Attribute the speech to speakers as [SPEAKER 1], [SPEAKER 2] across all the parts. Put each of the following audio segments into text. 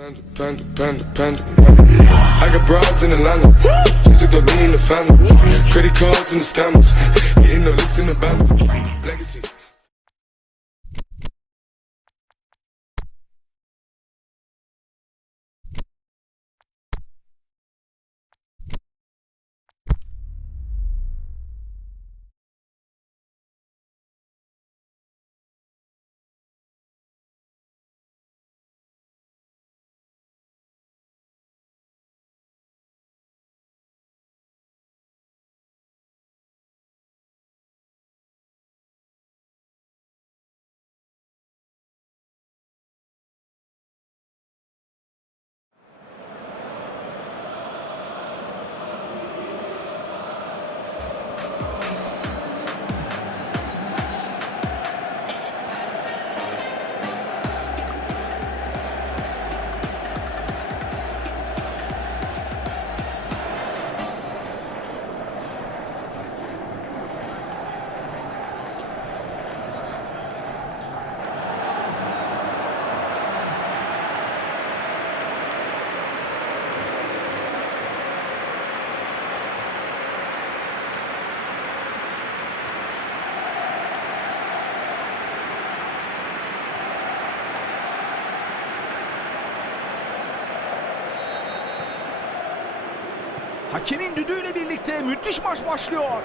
[SPEAKER 1] Panda, panda, panda, panda. I got broads in Atlanta. Just the lean in the family. Credit cards and the scammers. Hitting the licks in the band. Legacies.
[SPEAKER 2] Hakemin düdüğüyle birlikte müthiş maç başlıyor.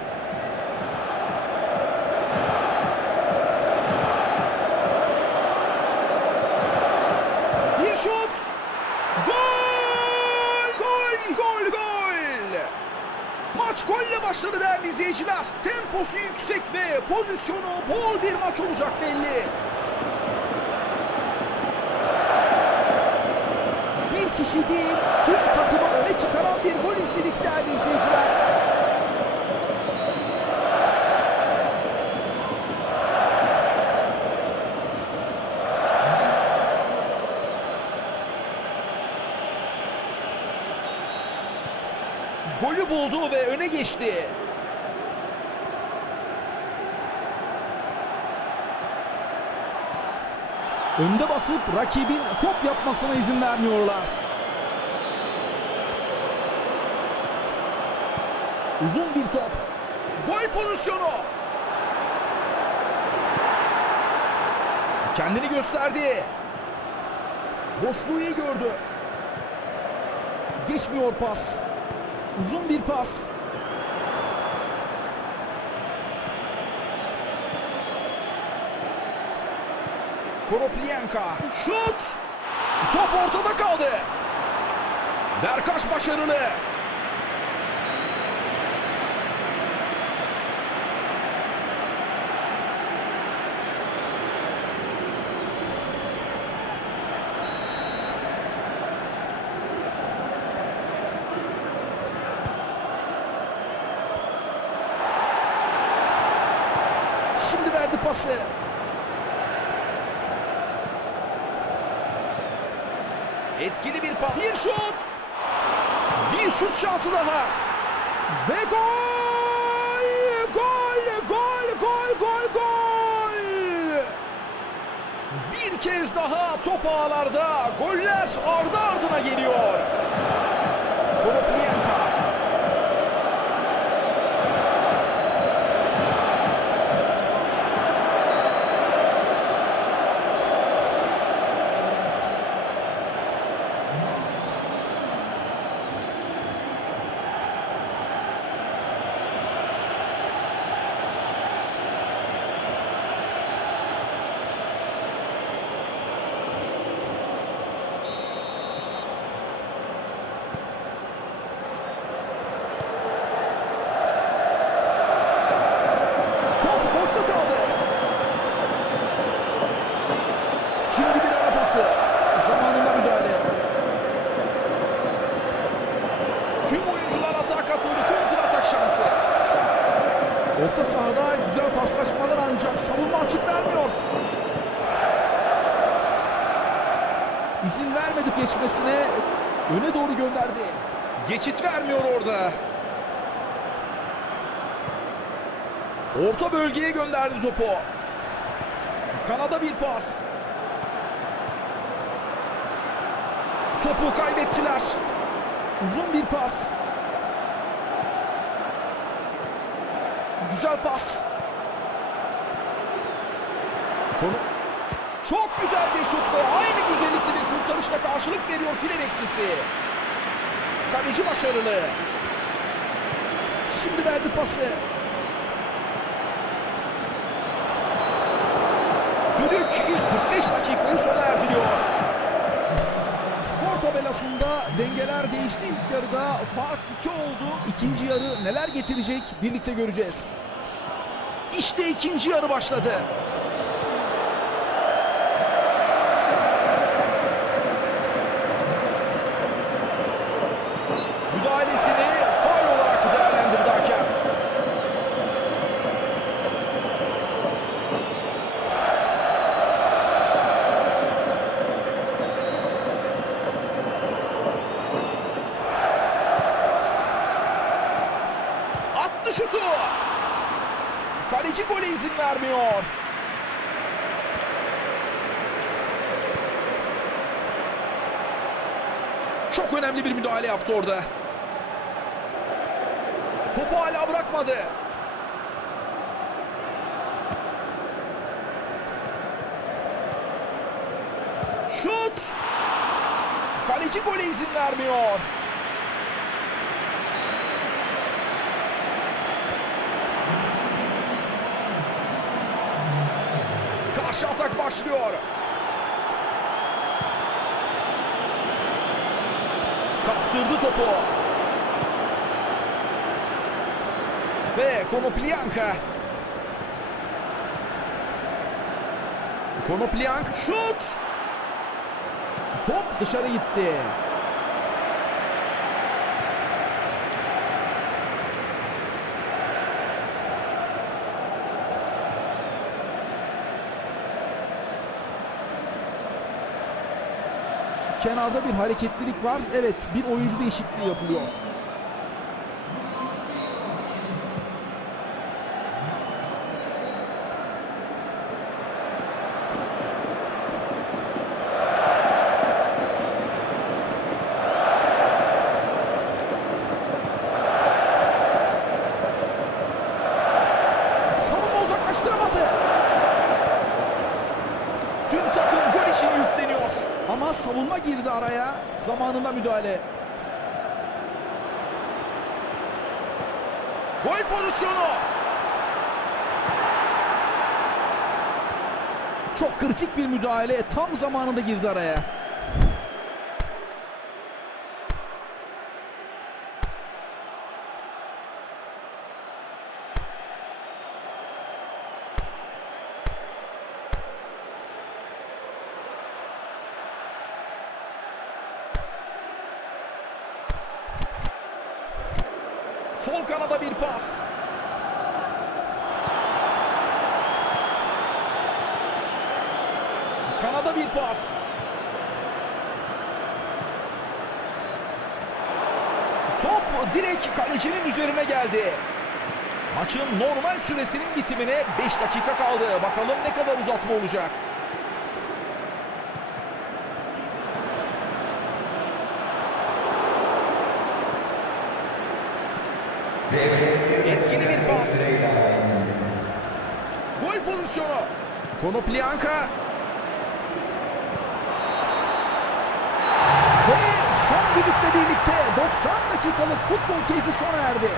[SPEAKER 2] Bir şut. Gol! Gol! Gol! Gol! Maç golle başladı değerli izleyiciler. Temposu yüksek ve pozisyonu bol bir maç olacak belli. Bir kişi değil, tüm öne çıkaran bir gol izledik değerli izleyiciler. Golü buldu ve öne geçti. Önde basıp rakibin top yapmasına izin vermiyorlar. Uzun bir top. Gol pozisyonu. Kendini gösterdi. Boşluğu iyi gördü. Geçmiyor pas. Uzun bir pas. Koroplienka. Şut. Top ortada kaldı. Berkaş başarılı. Şimdi verdi pası. Etkili bir pas. Bir şut. Bir şut şansı daha. Ve gol! Gol! Gol! Gol! Gol! Gol! Bir kez daha top ağlarda. Goller ardı ardına geliyor. Koroplienka. Top boşta kaldı. Şimdi bir ara pası. Zamanında müdahale. Tüm oyuncular atağa katıldı. Kontra atak şansı. Orta sahada güzel paslaşmalar ancak savunma açık vermiyor. Vermedi geçmesine. Öne doğru gönderdi. Geçit vermiyor orada. Orta bölgeye gönderdi topu. Kanada bir pas. Topu kaybettiler. Uzun bir pas. Güzel pas. Konu çok güzel bir şut ve aynı güzellikte bir kurtarışla karşılık veriyor file bekçisi. Kaleci başarılı. Şimdi verdi pası. Düdük ilk 45 dakikayı sona erdiriyor. Skor tabelasında dengeler değişti ilk yarıda. Fark 2 oldu. İkinci yarı neler getirecek birlikte göreceğiz. İşte ikinci yarı başladı. Müdahalesini faul olarak değerlendirdi hakem. Attı şutu. Kaleci gole izin vermiyor. Çok önemli bir müdahale yaptı orada. Topu hala bırakmadı. Şut! Kaleci gole izin vermiyor. Karşı atak başlıyor. Kaptırdı topu. Ve Konoplyanka. Konoplyank şut. Top dışarı gitti. Kenarda bir hareketlilik var. Evet bir oyuncu değişikliği yapılıyor. Savunma uzaklaştıramadı. Tüm takım gol için yükleniyor. Ama savunma girdi araya. Zamanında müdahale. Gol pozisyonu. Çok kritik bir müdahale. Tam zamanında girdi araya. Sol kanada bir pas. Kanada bir pas. Top direkt kalecinin üzerine geldi. Maçın normal süresinin bitimine 5 dakika kaldı. Bakalım ne kadar uzatma olacak. Etkili bir pas. Gol pozisyonu. Konoplyanka. Ve son düdükle birlikte 90 dakikalık futbol keyfi sona erdi.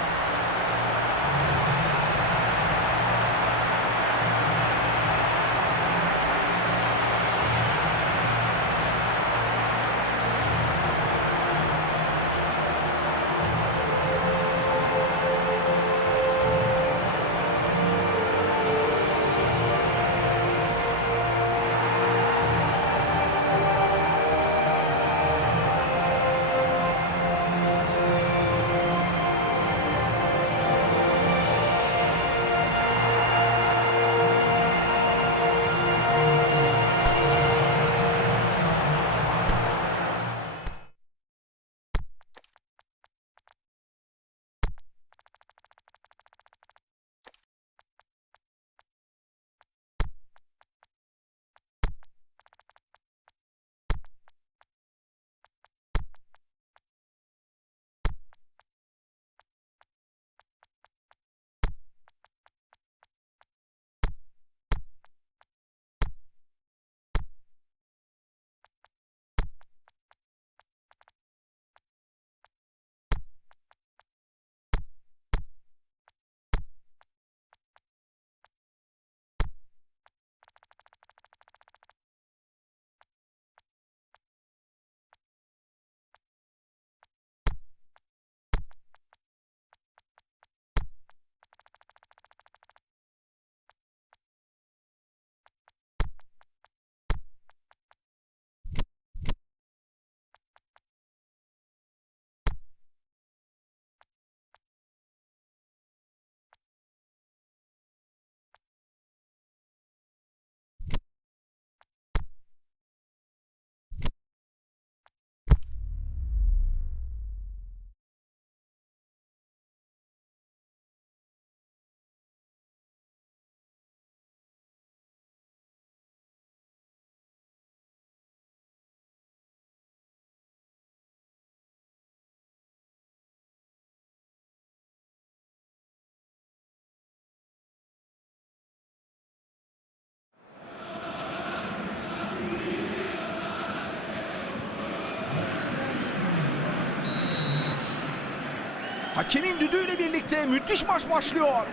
[SPEAKER 2] Hakemin düdüğüyle birlikte müthiş maç başlıyor.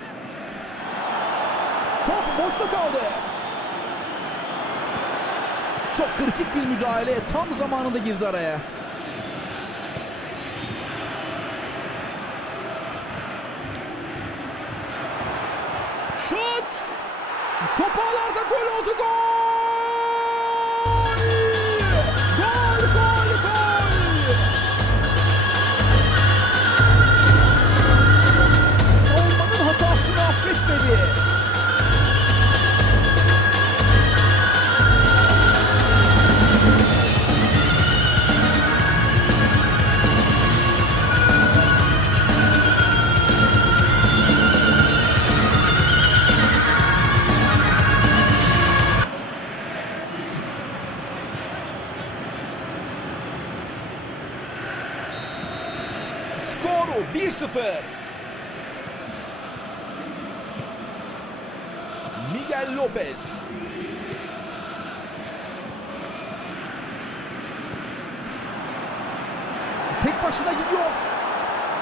[SPEAKER 2] Top boşta kaldı. Çok kritik bir müdahale tam zamanında girdi araya. Şut! Top ağlarda gol oldu gol! Skoru 1-0. Miguel Lopez. Tek başına gidiyor.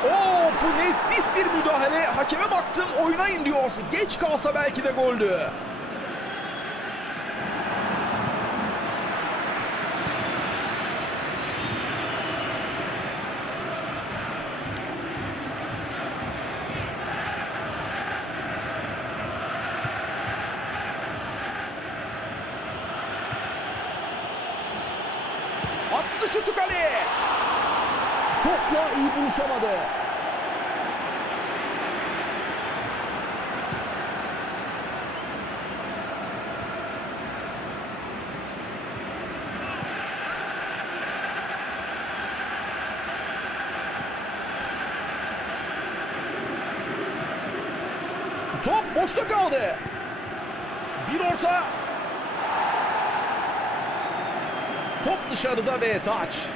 [SPEAKER 2] Of nefis bir müdahale. Hakeme baktım oynayın diyor. Geç kalsa belki de goldü. Attı şutu kaleye. Topla iyi buluşamadı. Top boşta kaldı. Bir orta. Top dışarıda ve taç.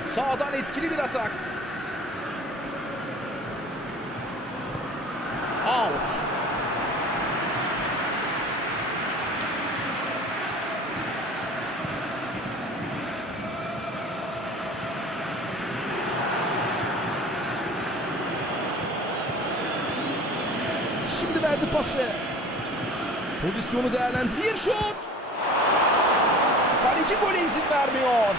[SPEAKER 2] Sağdan etkili bir atak. Out. Şimdi verdi pası. Pozisyonu değerlendi. Bir şut. Kaleci gole izin vermiyor.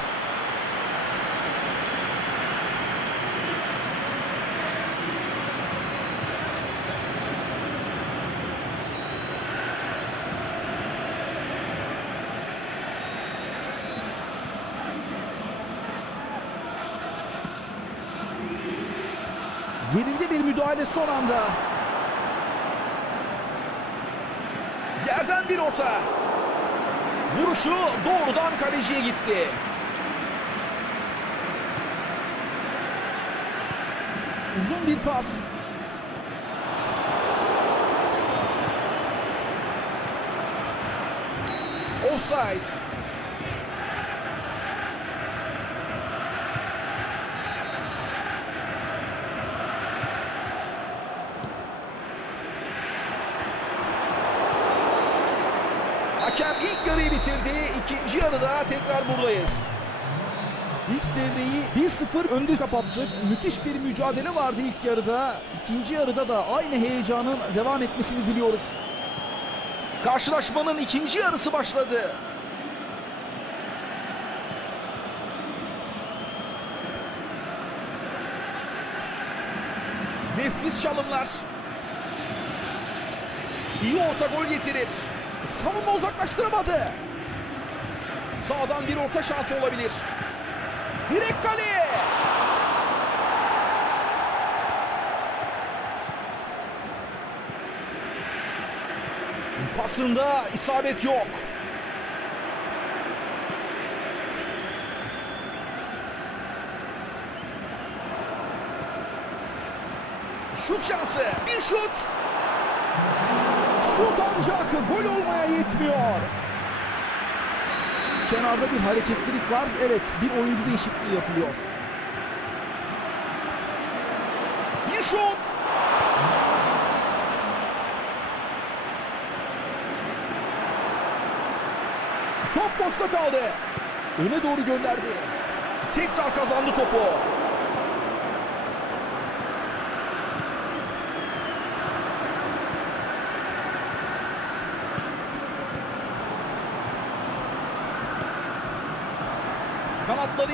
[SPEAKER 2] Yerinde bir müdahale son anda. Yerden bir orta. Vuruşu doğrudan kaleciye gitti. Uzun bir pas. Offside. Yarıda tekrar buradayız. İlk devreyi 1-0 önde kapattık. Müthiş bir mücadele vardı ilk yarıda. İkinci yarıda da aynı heyecanın devam etmesini diliyoruz. Karşılaşmanın ikinci yarısı başladı. Nefis çalımlar. İyi orta gol getirir. Savunma uzaklaştıramadı. Sağdan bir orta şansı olabilir. Direkt kaleye. Pasında isabet yok. Şut şansı. Bir şut. Şut ancak gol olmaya yetmiyor. Kenarda bir hareketlilik var. Evet bir oyuncu değişikliği yapılıyor. Bir şut. Top boşta kaldı. Öne doğru gönderdi. Tekrar kazandı topu.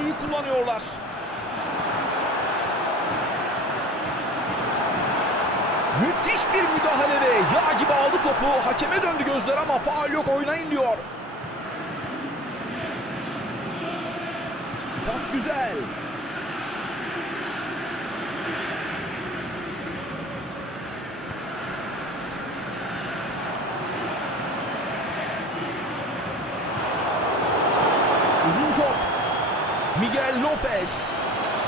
[SPEAKER 2] İyi kullanıyorlar. Müthiş bir müdahale ve yağ gibi aldı topu. Hakeme döndü gözler ama faal yok oynayın diyor. Pas güzel. Uzun top. Miguel Lopez.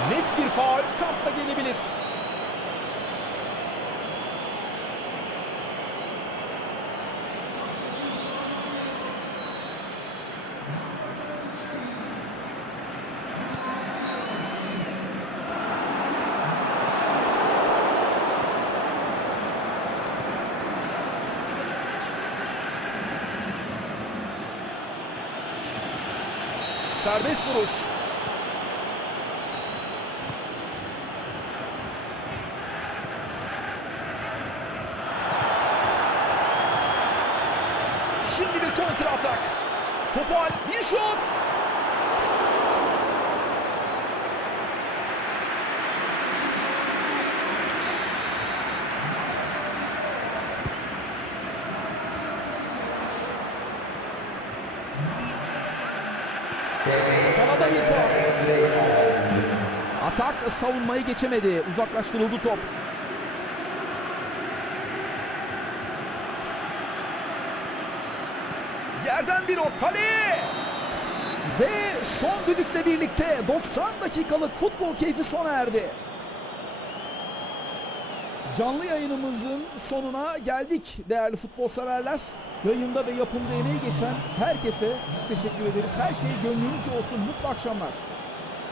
[SPEAKER 2] Net bir faul kartla gelebilir. Serbest vuruş. Şimdi bir kontra atak. Topal bir şut. Kanada bir pas. Atak savunmayı geçemedi. Uzaklaştırıldı top. Yerden bir ot. Ve son düdükle birlikte 90 dakikalık futbol keyfi sona erdi. Canlı yayınımızın sonuna geldik değerli futbol severler. Yayında ve yapımda emeği geçen herkese teşekkür ederiz. Her şey gönlünüzce olsun. Mutlu akşamlar.